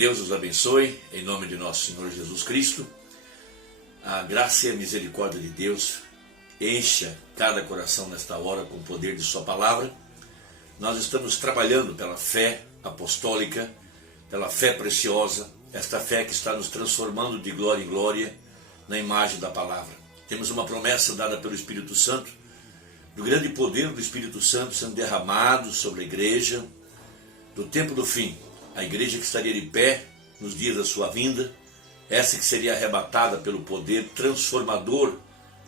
Deus os abençoe, em nome de nosso Senhor Jesus Cristo. A graça e a misericórdia de Deus encha cada coração nesta hora com o poder de sua palavra. Nós estamos trabalhando pela fé apostólica, pela fé preciosa, esta fé que está nos transformando de glória em glória na imagem da palavra. Temos uma promessa dada pelo Espírito Santo, do grande poder do Espírito Santo sendo derramado sobre a igreja, do tempo do fim, a igreja que estaria de pé nos dias da sua vinda, essa que seria arrebatada pelo poder transformador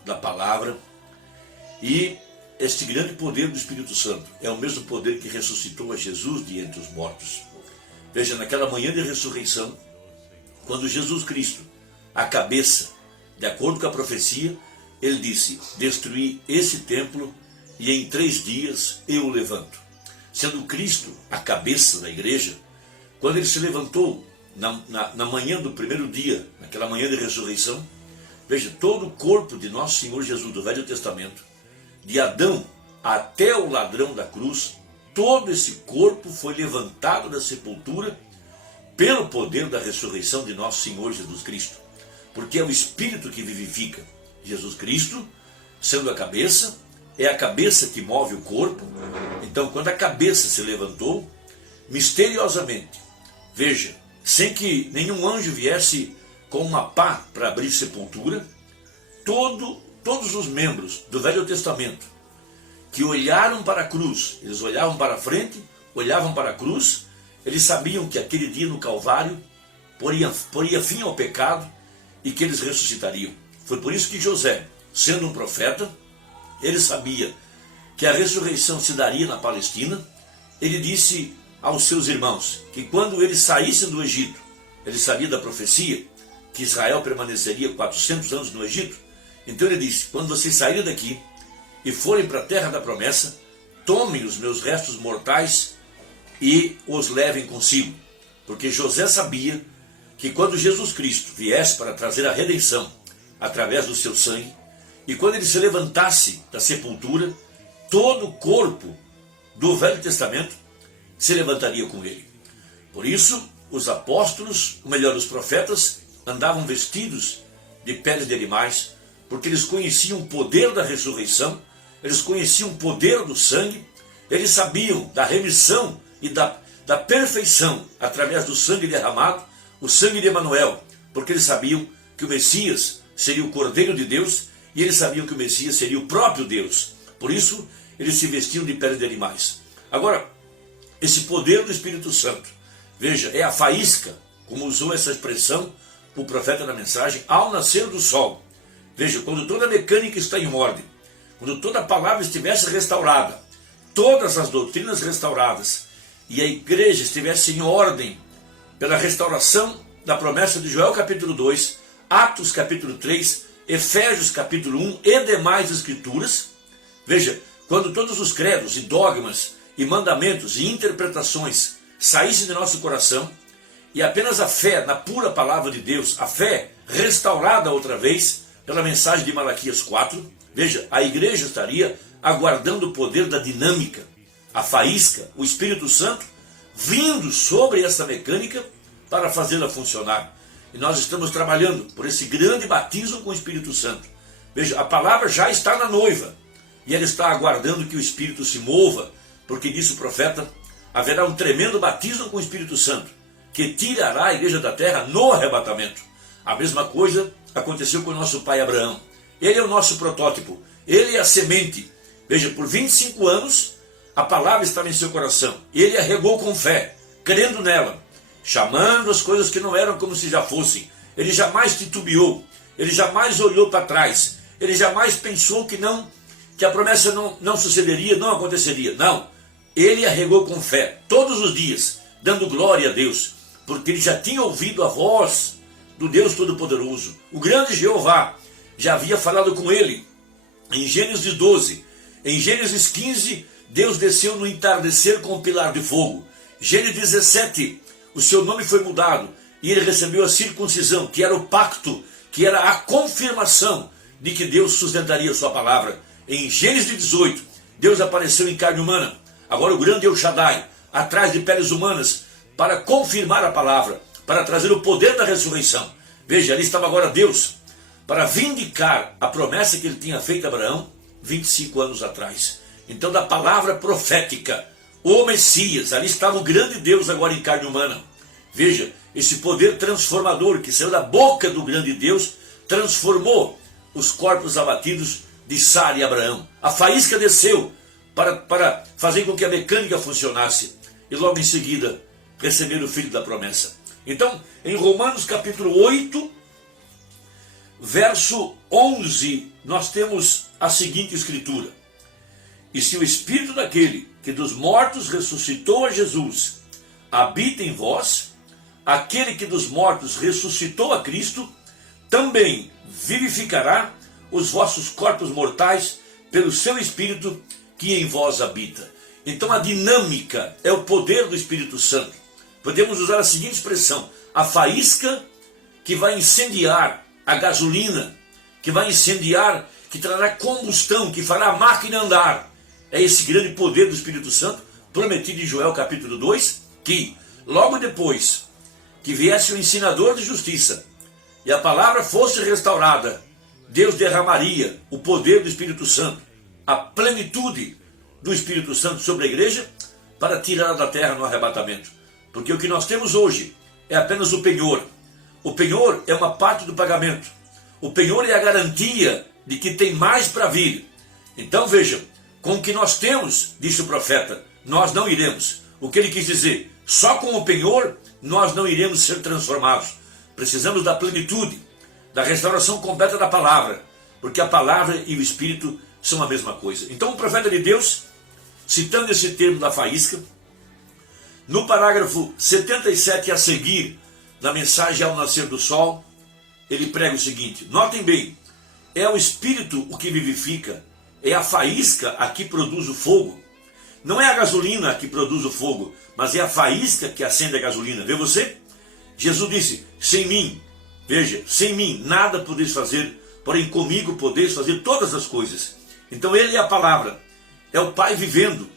da palavra. E este grande poder do Espírito Santo é o mesmo poder que ressuscitou a Jesus de entre os mortos. Veja, naquela manhã de ressurreição, quando Jesus Cristo, a cabeça, de acordo com a profecia, ele disse: destruí esse templo e em 3 dias eu o levanto. Sendo Cristo a cabeça da igreja, quando ele se levantou na manhã do primeiro dia, naquela manhã de ressurreição, veja, todo o corpo de nosso Senhor Jesus do Velho Testamento, de Adão até o ladrão da cruz, todo esse corpo foi levantado da sepultura pelo poder da ressurreição de nosso Senhor Jesus Cristo, porque é o Espírito que vivifica. Jesus Cristo, sendo a cabeça, é a cabeça que move o corpo. Então, quando a cabeça se levantou, misteriosamente, veja, sem que nenhum anjo viesse com uma pá para abrir sepultura, todos os membros do Velho Testamento que olharam para a cruz, eles olhavam para a frente, olhavam para a cruz, eles sabiam que aquele dia no Calvário poria fim ao pecado e que eles ressuscitariam. Foi por isso que José, sendo um profeta, ele sabia que a ressurreição se daria na Palestina. Ele disse aos seus irmãos que quando eles saíssem do Egito, ele sabia da profecia que Israel permaneceria 400 anos no Egito. Então ele disse: quando vocês saírem daqui e forem para a terra da promessa, tomem os meus restos mortais e os levem consigo. Porque José sabia que quando Jesus Cristo viesse para trazer a redenção através do seu sangue, e quando ele se levantasse da sepultura, todo o corpo do Velho Testamento se levantaria com ele. Por isso, os apóstolos, ou melhor, os profetas, andavam vestidos de peles de animais, porque eles conheciam o poder da ressurreição, eles conheciam o poder do sangue, eles sabiam da remissão e da perfeição através do sangue derramado, o sangue de Emanuel, porque eles sabiam que o Messias seria o Cordeiro de Deus, e eles sabiam que o Messias seria o próprio Deus. Por isso, eles se vestiam de peles de animais. Agora, esse poder do Espírito Santo, veja, é a faísca, como usou essa expressão o profeta na mensagem, ao nascer do sol. Veja, quando toda a mecânica está em ordem, quando toda a palavra estivesse restaurada, todas as doutrinas restauradas, e a igreja estivesse em ordem pela restauração da promessa de Joel capítulo 2, Atos capítulo 3, Efésios capítulo 1 e demais escrituras, veja, quando todos os credos e dogmas e mandamentos e interpretações saíssem de nosso coração, e apenas a fé na pura palavra de Deus, a fé restaurada outra vez pela mensagem de Malaquias 4, veja, a igreja estaria aguardando o poder da dinâmica, a faísca, o Espírito Santo, vindo sobre essa mecânica para fazê-la funcionar. E nós estamos trabalhando por esse grande batismo com o Espírito Santo. Veja, a palavra já está na noiva, e ela está aguardando que o Espírito se mova, porque disse o profeta: haverá um tremendo batismo com o Espírito Santo, que tirará a igreja da terra no arrebatamento. A mesma coisa aconteceu com o nosso pai Abraão. Ele é o nosso protótipo, ele é a semente. Veja, por 25 anos, a palavra estava em seu coração. Ele a regou com fé, crendo nela, chamando as coisas que não eram como se já fossem. Ele jamais titubeou, ele jamais olhou para trás, ele jamais pensou que a promessa não sucederia, não aconteceria. Não, ele a regou com fé, todos os dias, dando glória a Deus, porque ele já tinha ouvido a voz do Deus Todo-Poderoso. O grande Jeová já havia falado com ele em Gênesis 12, em Gênesis 15, Deus desceu no entardecer com um pilar de fogo. Gênesis 17, o seu nome foi mudado e ele recebeu a circuncisão, que era o pacto, que era a confirmação de que Deus sustentaria a sua palavra. Em Gênesis 18, Deus apareceu em carne humana. Agora o grande El Shaddai, atrás de peles humanas, para confirmar a palavra. para trazer o poder da ressurreição. Veja, ali estava agora Deus, para vindicar a promessa que ele tinha feito a Abraão 25 anos atrás. Então, da palavra profética, o Messias, ali estava o grande Deus agora em carne humana. Veja, esse poder transformador que saiu da boca do grande Deus, transformou os corpos abatidos de Sara e Abraão. A faísca desceu para fazer com que a mecânica funcionasse. E logo em seguida, receber o filho da promessa. Então, em Romanos capítulo 8, verso 11, nós temos a seguinte escritura: e se o Espírito daquele que dos mortos ressuscitou a Jesus habita em vós, aquele que dos mortos ressuscitou a Cristo, também vivificará os vossos corpos mortais pelo seu Espírito que em vós habita. Então a dinâmica é o poder do Espírito Santo. Podemos usar a seguinte expressão: a faísca que vai incendiar a gasolina, que vai incendiar, que trará combustão, que fará a máquina andar. É esse grande poder do Espírito Santo, prometido em Joel capítulo 2, que logo depois que viesse o ensinador de justiça e a palavra fosse restaurada, Deus derramaria o poder do Espírito Santo, a plenitude do Espírito Santo sobre a igreja, para tirá-la da terra no arrebatamento. Porque o que nós temos hoje é apenas o penhor. O penhor é uma parte do pagamento. O penhor é a garantia de que tem mais para vir. Então vejam, com o que nós temos, disse o profeta, nós não iremos. O que ele quis dizer? Só com o penhor nós não iremos ser transformados. Precisamos da plenitude, da restauração completa da palavra, porque a palavra e o Espírito são a mesma coisa. Então o profeta de Deus, citando esse termo da faísca, no parágrafo 77 a seguir, na mensagem ao nascer do sol, ele prega o seguinte: notem bem, é o Espírito o que vivifica, é a faísca a que produz o fogo. Não é a gasolina que produz o fogo, mas é a faísca que acende a gasolina. Vê você? Jesus disse: sem mim, veja, sem mim nada podeis fazer, porém comigo podeis fazer todas as coisas. Então ele é a palavra, é o Pai vivendo.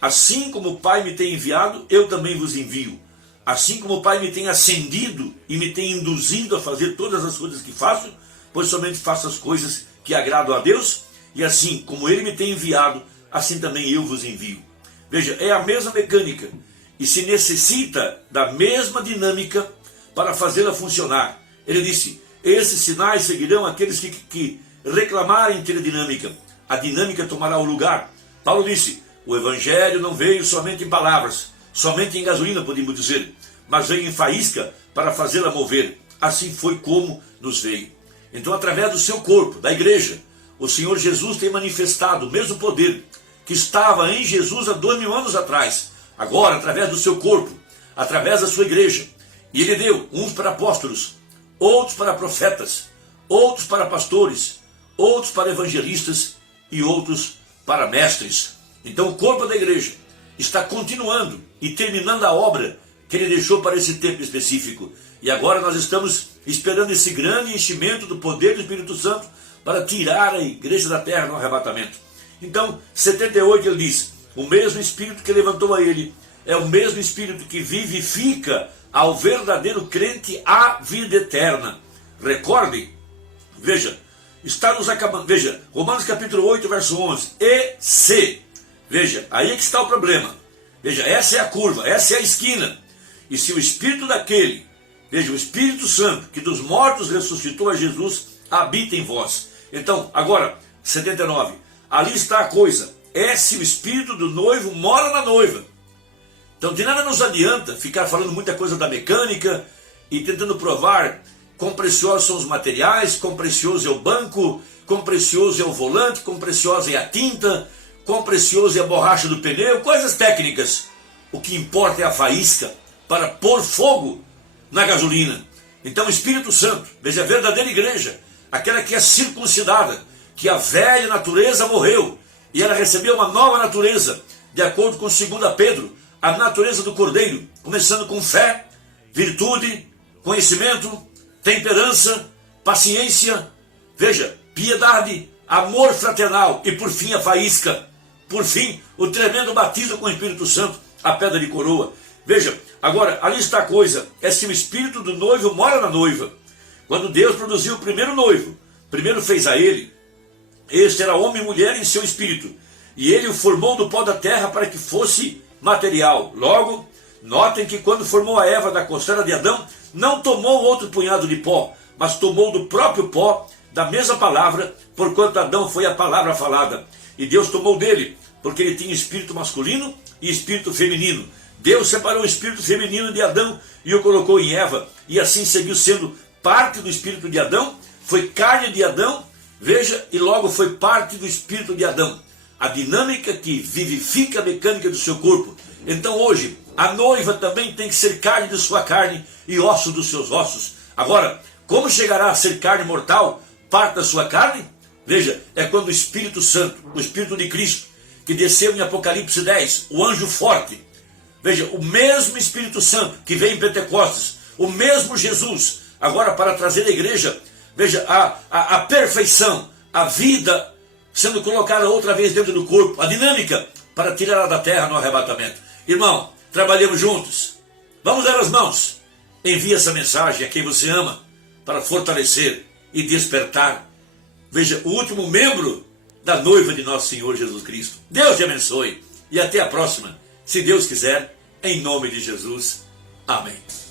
Assim como o Pai me tem enviado, eu também vos envio. Assim como o Pai me tem acendido e me tem induzido a fazer todas as coisas que faço, pois somente faço as coisas que agradam a Deus, e assim como ele me tem enviado, assim também eu vos envio. Veja, é a mesma mecânica e se necessita da mesma dinâmica para fazê-la funcionar. Ele disse: esses sinais seguirão aqueles que reclamarem ter dinâmica. A dinâmica tomará o lugar. Paulo disse: o evangelho não veio somente em palavras, somente em gasolina, podemos dizer, mas veio em faísca para fazê-la mover. Assim foi como nos veio. Então, através do seu corpo, da igreja, o Senhor Jesus tem manifestado o mesmo poder que estava em Jesus há 2000 anos atrás, agora através do seu corpo, através da sua igreja. E ele deu uns para apóstolos, outros para profetas, outros para pastores, outros para evangelistas e outros para mestres. Então o corpo da igreja está continuando e terminando a obra que ele deixou para esse tempo específico. E agora nós estamos esperando esse grande enchimento do poder do Espírito Santo para tirar a igreja da terra no arrebatamento. Então, 78 ele diz: o mesmo Espírito que levantou a ele é o mesmo Espírito que vivifica ao verdadeiro crente a vida eterna. Recorde, veja, está nos acabando, veja, Romanos capítulo 8, verso 11, e se, veja, aí é que está o problema, veja, essa é a curva, essa é a esquina, e se o Espírito daquele, veja, o Espírito Santo, que dos mortos ressuscitou a Jesus, habita em vós. Então, agora, 79, ali está a coisa, é se o Espírito do noivo mora na noiva. Então de nada nos adianta ficar falando muita coisa da mecânica e tentando provar quão preciosos são os materiais, quão precioso é o banco, quão precioso é o volante, quão preciosa é a tinta, quão precioso é a borracha do pneu, coisas técnicas. O que importa é a faísca para pôr fogo na gasolina. Então o Espírito Santo, veja, a verdadeira igreja, aquela que é circuncidada, que a velha natureza morreu e ela recebeu uma nova natureza, de acordo com 2 Pedro, a natureza do Cordeiro, começando com fé, virtude, conhecimento, temperança, paciência, veja, piedade, amor fraternal e por fim a faísca, por fim o tremendo batismo com o Espírito Santo, a pedra de coroa. Veja, agora, ali está a coisa, é se o espírito do noivo mora na noiva. Quando Deus produziu o primeiro noivo, primeiro fez a ele, este era homem e mulher em seu espírito, e ele o formou do pó da terra para que fosse material. Logo, notem que quando formou a Eva da costela de Adão, não tomou outro punhado de pó, mas tomou do próprio pó, da mesma palavra, porquanto Adão foi a palavra falada. E Deus tomou dele, porque ele tinha espírito masculino e espírito feminino. Deus separou o espírito feminino de Adão e o colocou em Eva, e assim seguiu sendo parte do espírito de Adão, foi carne de Adão, veja, e logo foi parte do espírito de Adão. A dinâmica que vivifica a mecânica do seu corpo. Então hoje, a noiva também tem que ser carne de sua carne e osso dos seus ossos. Agora, como chegará a ser carne mortal, parte da sua carne? Veja, é quando o Espírito Santo, o Espírito de Cristo, que desceu em Apocalipse 10, o anjo forte, veja, o mesmo Espírito Santo que veio em Pentecostes, o mesmo Jesus, agora para trazer a igreja, veja, a perfeição, a vida sendo colocada outra vez dentro do corpo, a dinâmica para tirá-la da terra no arrebatamento. Irmão, trabalhemos juntos, vamos dar as mãos, envie essa mensagem a quem você ama, para fortalecer e despertar, veja, o último membro da noiva de nosso Senhor Jesus Cristo. Deus te abençoe e até a próxima, se Deus quiser, em nome de Jesus. Amém.